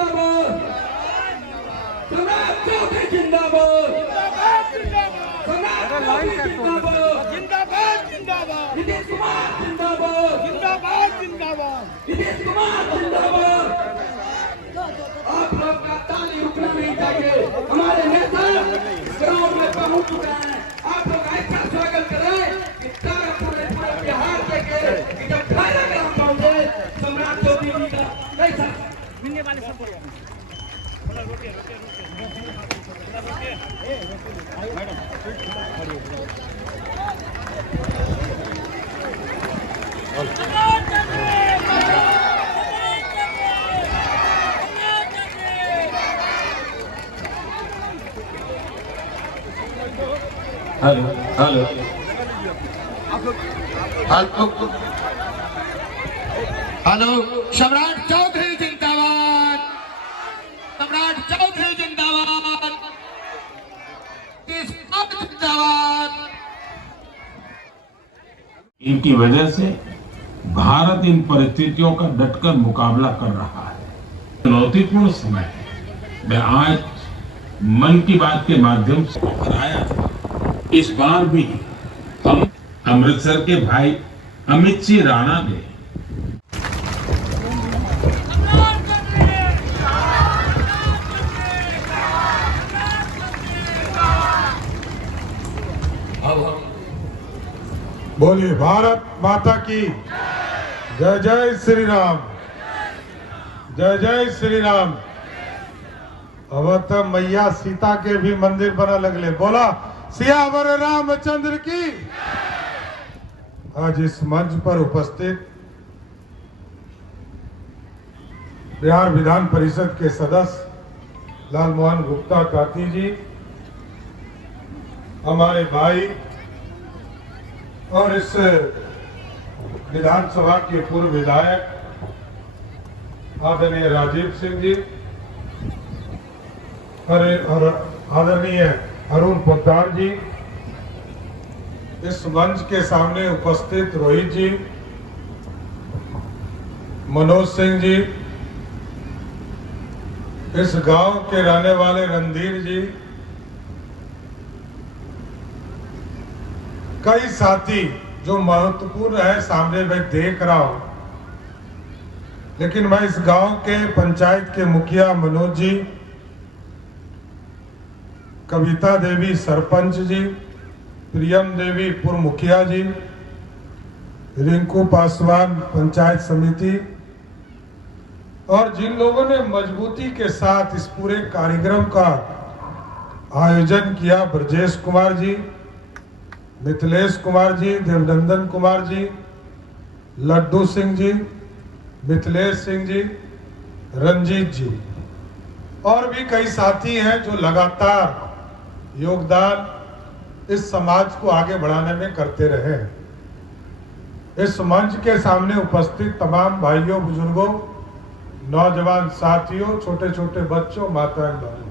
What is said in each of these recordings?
जिंदाबाद, सम्राट चौधरी जिंदाबाद, सम्राट चौधरी जिंदाबाद, नीतीश कुमार जिंदाबाद, नीतीश कुमार जिंदाबाद। आप लोग का ताली रुकना नहीं चाहिए। हमारे नेता ग्राउंड में पहुंच चुके हैं। आप लोग ऐसा स्वागत करें कि सारा पूरे बिहार देखे कि जब खैरा ग्राम पहुंचे सम्राट चौधरी जी का कैसा मिलने वाले सब हेलो हेलो हेलो सम्राट चौधरी जिंदाबाद, सम्राट चौधरी जिंदाबाद, जिंदाबाद। इनकी वजह से भारत इन परिस्थितियों का डटकर मुकाबला कर रहा है। चुनौतीपूर्ण समय है। मैं आज मन की बात के माध्यम से आया था। इस बार भी हम अमृतसर के भाई अमित सिंह राणा ने बोलिए भारत माता की जय। जय श्री राम, जय जय श्री राम। अब तो मैया सीता के भी मंदिर बना लगले। बोला सियावर रामचंद्र की। आज इस मंच पर उपस्थित बिहार विधान परिषद के सदस्य लाल मोहन गुप्ता ताती जी, हमारे भाई और इस विधानसभा के पूर्व विधायक आदरणीय राजीव सिंह जी और आदरणीय अरुण पोद्दार जी, इस मंच के सामने उपस्थित रोहित जी, मनोज सिंह जी, इस गांव के रहने वाले रणधीर जी, कई साथी जो महत्वपूर्ण है सामने मैं देख रहा हूं, लेकिन मैं इस गांव के पंचायत के मुखिया मनोज जी, कविता देवी सरपंच जी, प्रियम देवी पूर्व मुखिया जी, रिंकू पासवान पंचायत समिति और जिन लोगों ने मजबूती के साथ इस पूरे कार्यक्रम का आयोजन किया, ब्रजेश कुमार जी, मिथिलेश कुमार जी, देवनंदन कुमार जी, लड्डू सिंह जी, मिथिलेश सिंह जी, रंजीत जी और भी कई साथी हैं जो लगातार योगदान इस समाज को आगे बढ़ाने में करते रहे। इस मंच के सामने उपस्थित तमाम भाइयों, बुजुर्गों, नौजवान साथियों, छोटे छोटे बच्चों, माताएं, बहनों,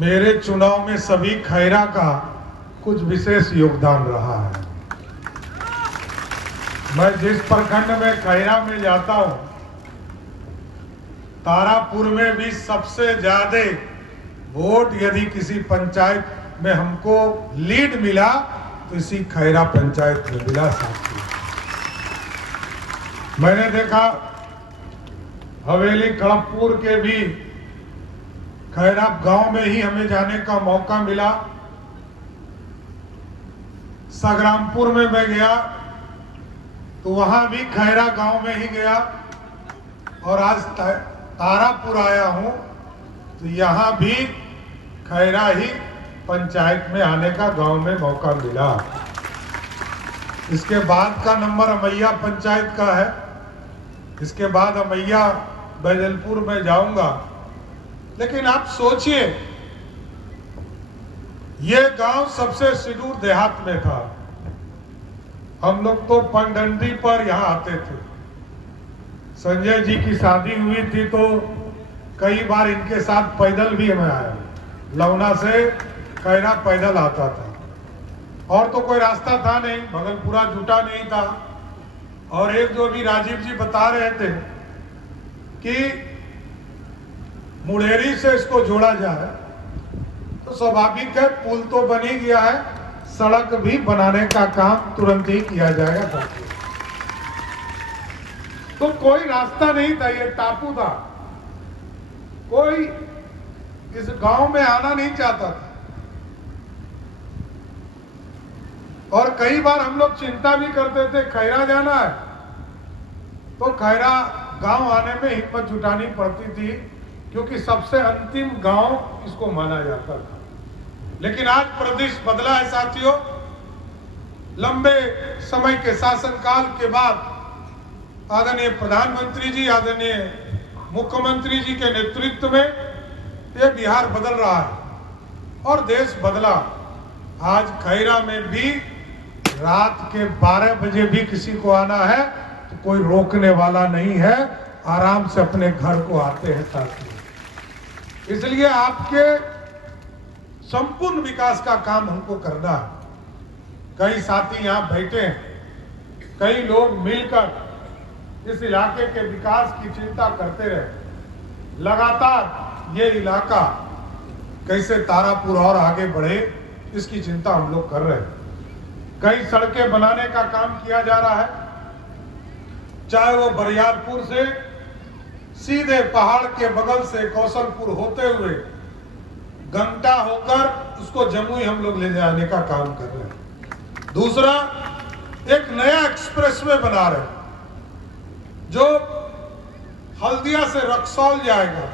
मेरे चुनाव में सभी खैरा का कुछ विशेष योगदान रहा है। मैं जिस प्रखंड में खैरा में जाता हूं, तारापुर में भी सबसे ज्यादा वोट यदि किसी पंचायत में हमको लीड मिला तो इसी खैरा पंचायत में मिला। साथी मैंने देखा हवेली खड़गपुर के भी खैरा गांव में ही हमें जाने का मौका मिला। संग्रामपुर में मैं गया तो वहां भी खैरा गांव में ही गया और आज तारापुर आया हूं तो यहां भी खैरा ही पंचायत में आने का गांव में मौका मिला। इसके बाद का नंबर अमैया पंचायत का है। इसके बाद अमैया बैजलपुर में जाऊंगा। लेकिन आप सोचिए, ये गांव सबसे सुदूर देहात में था। हम लोग तो पगडंडी पर यहाँ आते थे। संजय जी की शादी हुई थी तो कई बार इनके साथ पैदल भी हमें आया। लौना से खैरा पैदल आता था और तो कोई रास्ता था नहीं, भगलपुरा जुटा नहीं था। और एक जो भी राजीव जी बता रहे थे कि मुड़ेरी से इसको जोड़ा जाए तो स्वाभाविक है, पुल तो बन ही गया है, सड़क भी बनाने का काम तुरंत ही किया जाएगा साथियों। तो कोई रास्ता नहीं था, ये टापू था, कोई इस गांव में आना नहीं चाहता था। और कई बार हम लोग चिंता भी करते थे खैरा जाना है तो खैरा गांव आने में हिम्मत जुटानी पड़ती थी, क्योंकि सबसे अंतिम गांव इसको माना जाता था। लेकिन आज प्रदेश बदला है साथियों। लंबे समय के शासनकाल के बाद आदरणीय प्रधानमंत्री जी, आदरणीय मुख्यमंत्री जी के नेतृत्व में ये बिहार बदल रहा है और देश बदला। आज खैरा में भी रात के 12 बजे भी किसी को आना है तो कोई रोकने वाला नहीं है, आराम से अपने घर को आते हैं साथियों। इसलिए आपके संपूर्ण विकास का काम हमको करना है। कई साथी यहाँ बैठे हैं, कई लोग मिलकर इस इलाके के विकास की चिंता करते रहे। लगातार ये इलाका कैसे तारापुर और आगे बढ़े, इसकी चिंता हम लोग कर रहे हैं। कई सड़कें बनाने का काम किया जा रहा है, चाहे वो बरियारपुर से सीधे पहाड़ के बगल से कौशलपुर होते हुए गंगटा होकर उसको जमुई हम लोग ले जाने का काम कर रहे हैं। दूसरा, एक नया एक्सप्रेसवे बना रहे हैं जो हल्दिया से रक्सौल जाएगा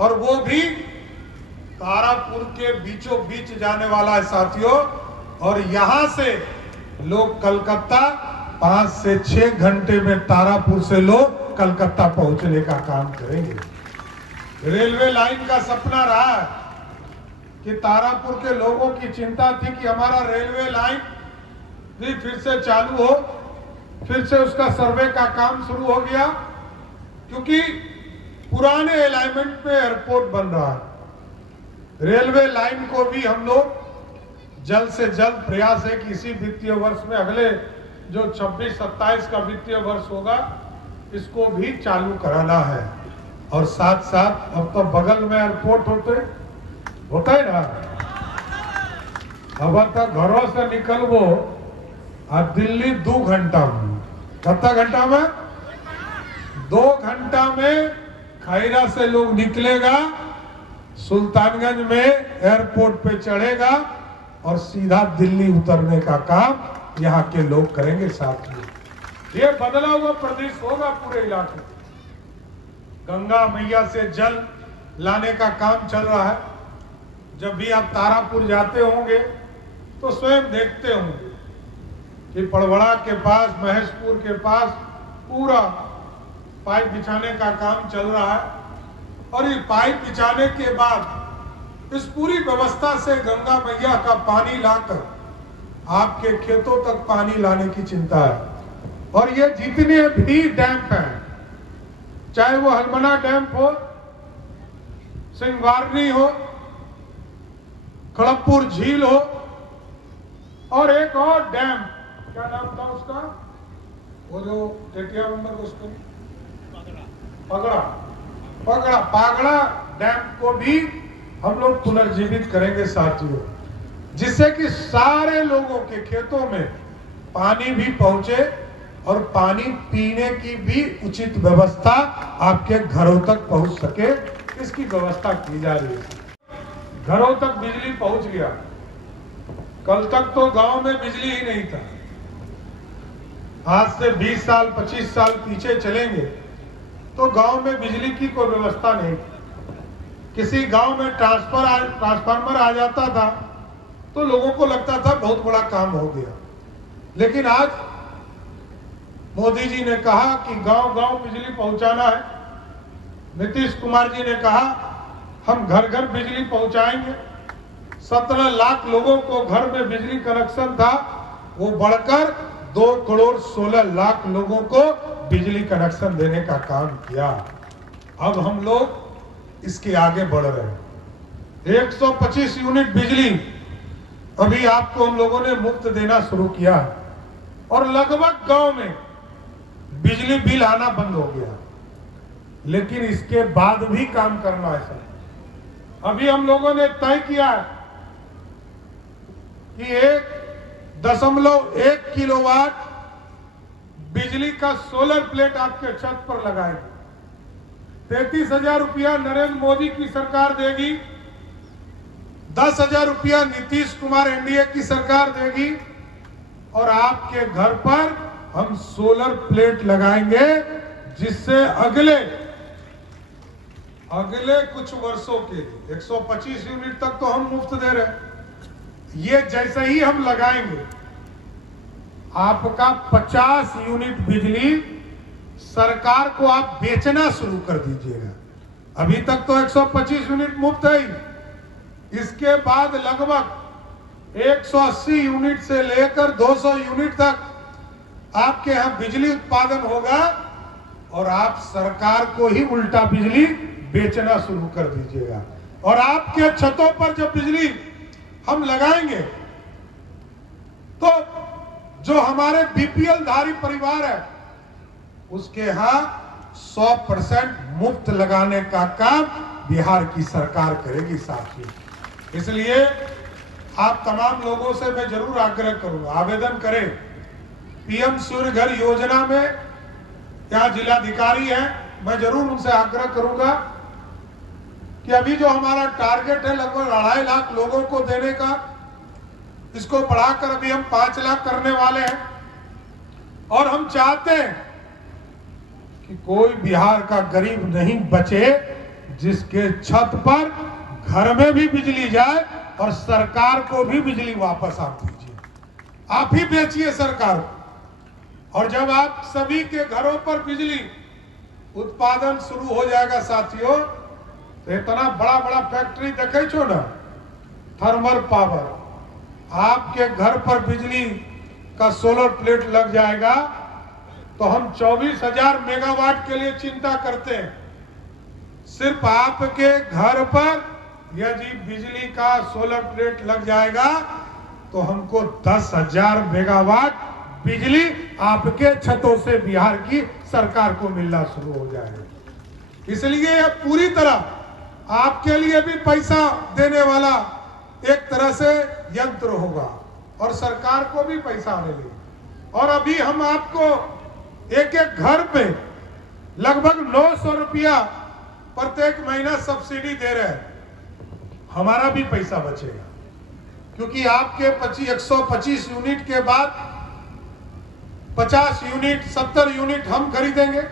और वो भी तारापुर के बीचों बीच जाने वाला है साथियों। और यहां से लोग कलकत्ता 5 से 6 घंटे में तारापुर से लोग कलकत्ता पहुंचने का काम करेंगे। रेलवे लाइन का सपना रहा है कि तारापुर के लोगों की चिंता थी कि हमारा रेलवे लाइन भी फिर से चालू हो, फिर से उसका सर्वे का काम शुरू हो गया, क्योंकि पुराने अलाइनमेंट में एयरपोर्ट बन रहा है। रेलवे लाइन को भी हम लोग जल्द से जल्द प्रयास है कि इसी वित्तीय वर्ष में, अगले जो 26-27 का वित्तीय वर्ष होगा, इसको भी चालू कराना है। और साथ साथ अब तो बगल में एयरपोर्ट होता है ना, अब तक घरों से निकलबो आ दिल्ली 2 घंटा में, कितना घंटा में? 2 घंटा में खैरा से लोग निकलेगा, सुल्तानगंज में एयरपोर्ट पे चढ़ेगा और सीधा दिल्ली उतरने का काम यहाँ के लोग करेंगे साथियों। ये बदला हुआ प्रदेश होगा पूरे इलाके में। गंगा मैया से जल लाने का काम चल रहा है। जब भी आप तारापुर जाते होंगे तो स्वयं देखते होंगे कि पड़वड़ा के पास, महेशपुर के पास पूरा पाइप बिछाने का काम चल रहा है। और ये पाइप बिछाने के बाद इस पूरी व्यवस्था से गंगा मैया का पानी लाकर आपके खेतों तक पानी लाने की चिंता है। और ये जितने भी डैम हैं, चाहे वो हलमना डैम हो, सिंगवारनी हो, खड़गपुर झील हो, और एक और डैम, क्या नाम था उसका, वो जो टेटिया नंबर उसको पागड़ा डैम को भी हम लोग पुनर्जीवित करेंगे साथियों, जिससे कि सारे लोगों के खेतों में पानी भी पहुंचे और पानी पीने की भी उचित व्यवस्था आपके घरों तक पहुंच सके, इसकी व्यवस्था की जा रही है। घरों तक बिजली पहुंच गया। कल तक तो गांव में बिजली ही नहीं था। आज से 20 साल 25 साल पीछे चलेंगे तो गांव में बिजली की कोई व्यवस्था नहीं। किसी गांव में ट्रांसफार्मर आ जाता था तो लोगों को लगता था बहुत बड़ा काम हो गया। लेकिन आज मोदी जी ने कहा कि गांव-गांव बिजली पहुंचाना है। नीतीश कुमार जी ने कहा हम घर घर बिजली पहुंचाएंगे। 17 लाख लोगों को घर में बिजली कनेक्शन था, वो बढ़कर 2 करोड़ 16 लाख लोगों को बिजली कनेक्शन देने का काम किया। अब हम लोग इसके आगे बढ़ रहे हैं। 125 यूनिट बिजली अभी आपको हम लोगों ने मुफ्त देना शुरू किया है और लगभग गांव में बिजली बिल आना बंद हो गया। लेकिन इसके बाद भी काम करना है सर। अभी हम लोगों ने तय किया कि 1.1 किलोवाट बिजली का सोलर प्लेट आपके छत पर लगाएंगे। 33,000 रुपया नरेंद्र मोदी की सरकार देगी, 10,000 रुपया नीतीश कुमार एनडीए की सरकार देगी, और आपके घर पर हम सोलर प्लेट लगाएंगे, जिससे अगले कुछ वर्षों के लिए 125 यूनिट तक तो हम मुफ्त दे रहे हैं। ये जैसे ही हम लगाएंगे, आपका 50 यूनिट बिजली सरकार को आप बेचना शुरू कर दीजिएगा। अभी तक तो 125 यूनिट मुफ्त है ही। इसके बाद लगभग 180 यूनिट से लेकर 200 यूनिट तक आपके यहां बिजली उत्पादन होगा, और आप सरकार को ही उल्टा बिजली बेचना शुरू कर दीजिएगा। और आपके छतों पर जब बिजली हम लगाएंगे, तो जो हमारे बीपीएल धारी परिवार है, उसके यहां 100% मुफ्त लगाने का काम बिहार की सरकार करेगी साथियों। इसलिए आप तमाम लोगों से मैं जरूर आग्रह करूंगा, आवेदन करें। पीएम सूर्य घर योजना में यहाँ जिलाधिकारी हैं, मैं जरूर उनसे आग्रह करूंगा कि अभी जो हमारा टारगेट है लगभग 2.5 लाख लोगों को देने का, इसको बढ़ाकर अभी हम 5 लाख करने वाले हैं। और हम चाहते हैं कि कोई बिहार का गरीब नहीं बचे जिसके छत पर घर में भी बिजली जाए और सरकार को भी बिजली वापस आप दीजिए। आप ही बेचिए सरकार को। और जब आप सभी के घरों पर बिजली उत्पादन शुरू हो जाएगा साथियों, तो इतना बड़ा बड़ा फैक्ट्री देखे छो ना, थर्मल पावर, आपके घर पर बिजली का सोलर प्लेट लग जाएगा, तो हम 24,000 मेगावाट के लिए चिंता करते हैं। सिर्फ आपके घर पर यदि बिजली का सोलर प्लेट लग जाएगा, तो हमको 10,000 मेगावाट बिजली आपके छतों से बिहार की सरकार को मिलना शुरू हो जाएगा। इसलिए यह पूरी तरह आपके लिए भी पैसा देने वाला एक तरह से यंत्र होगा, और सरकार को भी पैसा मिलेगा। और अभी हम आपको एक एक घर पे लगभग 900 रुपया प्रत्येक महीना सब्सिडी दे रहे हैं। हमारा भी पैसा बचेगा, क्योंकि आपके 125 यूनिट के बाद 50 यूनिट 70 यूनिट हम खरीदेंगे,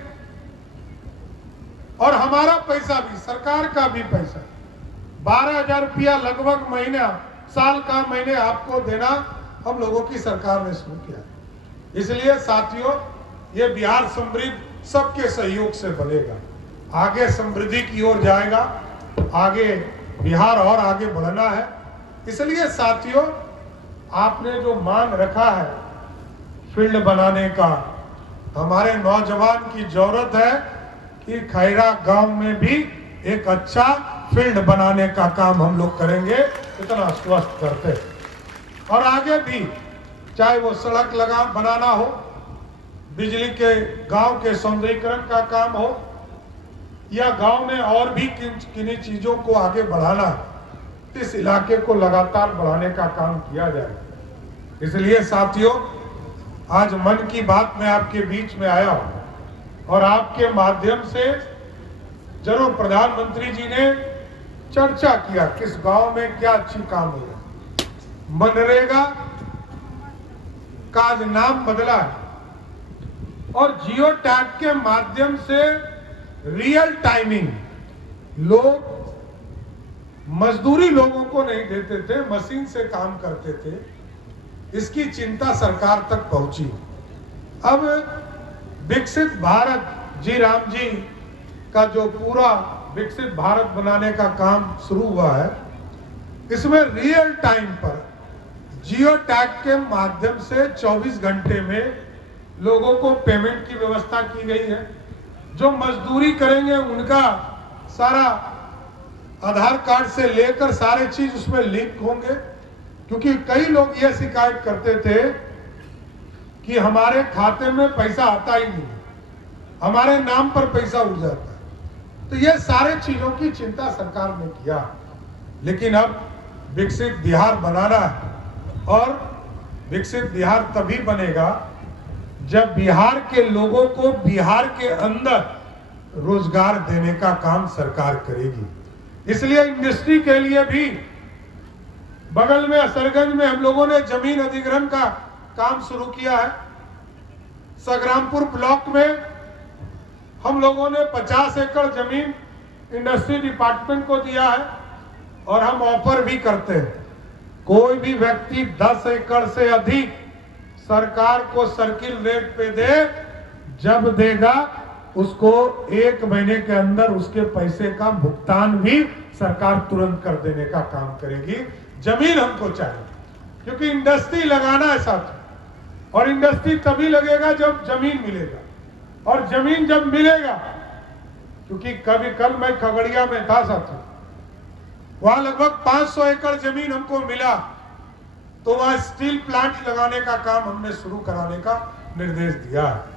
और हमारा पैसा भी, सरकार का भी पैसा, 12,000 रुपया लगभग महीना, साल का महीने आपको देना हम लोगों की सरकार ने शुरू किया। इसलिए साथियों, ये बिहार समृद्ध सबके सहयोग से बनेगा, आगे समृद्धि की ओर जाएगा, आगे बिहार और आगे बढ़ना है। इसलिए साथियों, आपने जो मांग रखा है फील्ड बनाने का, हमारे नौजवान की जरूरत है कि खैरा गांव में भी एक अच्छा फील्ड बनाने का काम हम लोग करेंगे, इतना स्वस्थ करते। और आगे भी चाहे वो सड़क बनाना हो, बिजली के गांव के सौंदर्यीकरण का काम हो, या गांव में और भी किन्हीं चीजों को आगे बढ़ाना, इस इलाके को लगातार बढ़ाने का काम किया जाए। इसलिए साथियों, आज मन की बात में आपके बीच में आया हूं, और आपके माध्यम से जरूर प्रधानमंत्री जी ने चर्चा किया किस गांव में क्या अच्छी काम हो रहा। मनरेगा का आज नाम बदला है, और जियो टैग के माध्यम से रियल टाइमिंग, लोग मजदूरी लोगों को नहीं देते थे, मशीन से काम करते थे, इसकी चिंता सरकार तक पहुंची। अब विकसित भारत, जी राम जी का जो पूरा विकसित भारत बनाने का काम शुरू हुआ है, इसमें रियल टाइम पर जियो टैग के माध्यम से 24 घंटे में लोगों को पेमेंट की व्यवस्था की गई है। जो मजदूरी करेंगे उनका सारा आधार कार्ड से लेकर सारे चीज उसमें लिंक होंगे, क्योंकि कई लोग ये शिकायत करते थे कि हमारे खाते में पैसा आता ही नहीं, हमारे नाम पर पैसा उड़ जाता है। तो ये सारे चीजों की चिंता सरकार ने किया। लेकिन अब विकसित बिहार बनाना है और विकसित बिहार तभी बनेगा जब बिहार के लोगों को बिहार के अंदर रोजगार देने का काम सरकार करेगी। इसलिए इंडस्ट्री के लिए भी बगल में असरगंज में हम लोगों ने जमीन अधिग्रहण का काम शुरू किया है। संग्रामपुर ब्लॉक में हम लोगों ने 50 एकड़ जमीन इंडस्ट्री डिपार्टमेंट को दिया है और हम ऑफर भी करते हैं, कोई भी व्यक्ति 10 एकड़ से अधिक सरकार को सर्किल रेट पे दे, जब देगा उसको 1 महीने के अंदर उसके पैसे का भुगतान भी सरकार तुरंत कर देने का काम करेगी। जमीन हमको चाहिए, क्योंकि इंडस्ट्री लगाना है साथ, और इंडस्ट्री तभी लगेगा जब जमीन मिलेगा, और जमीन जब मिलेगा, क्योंकि कल मैं खगड़िया में था साथी, वहां लगभग 500 एकड़ जमीन हमको मिला, तो वहां स्टील प्लांट लगाने का काम हमने शुरू कराने का निर्देश दिया है।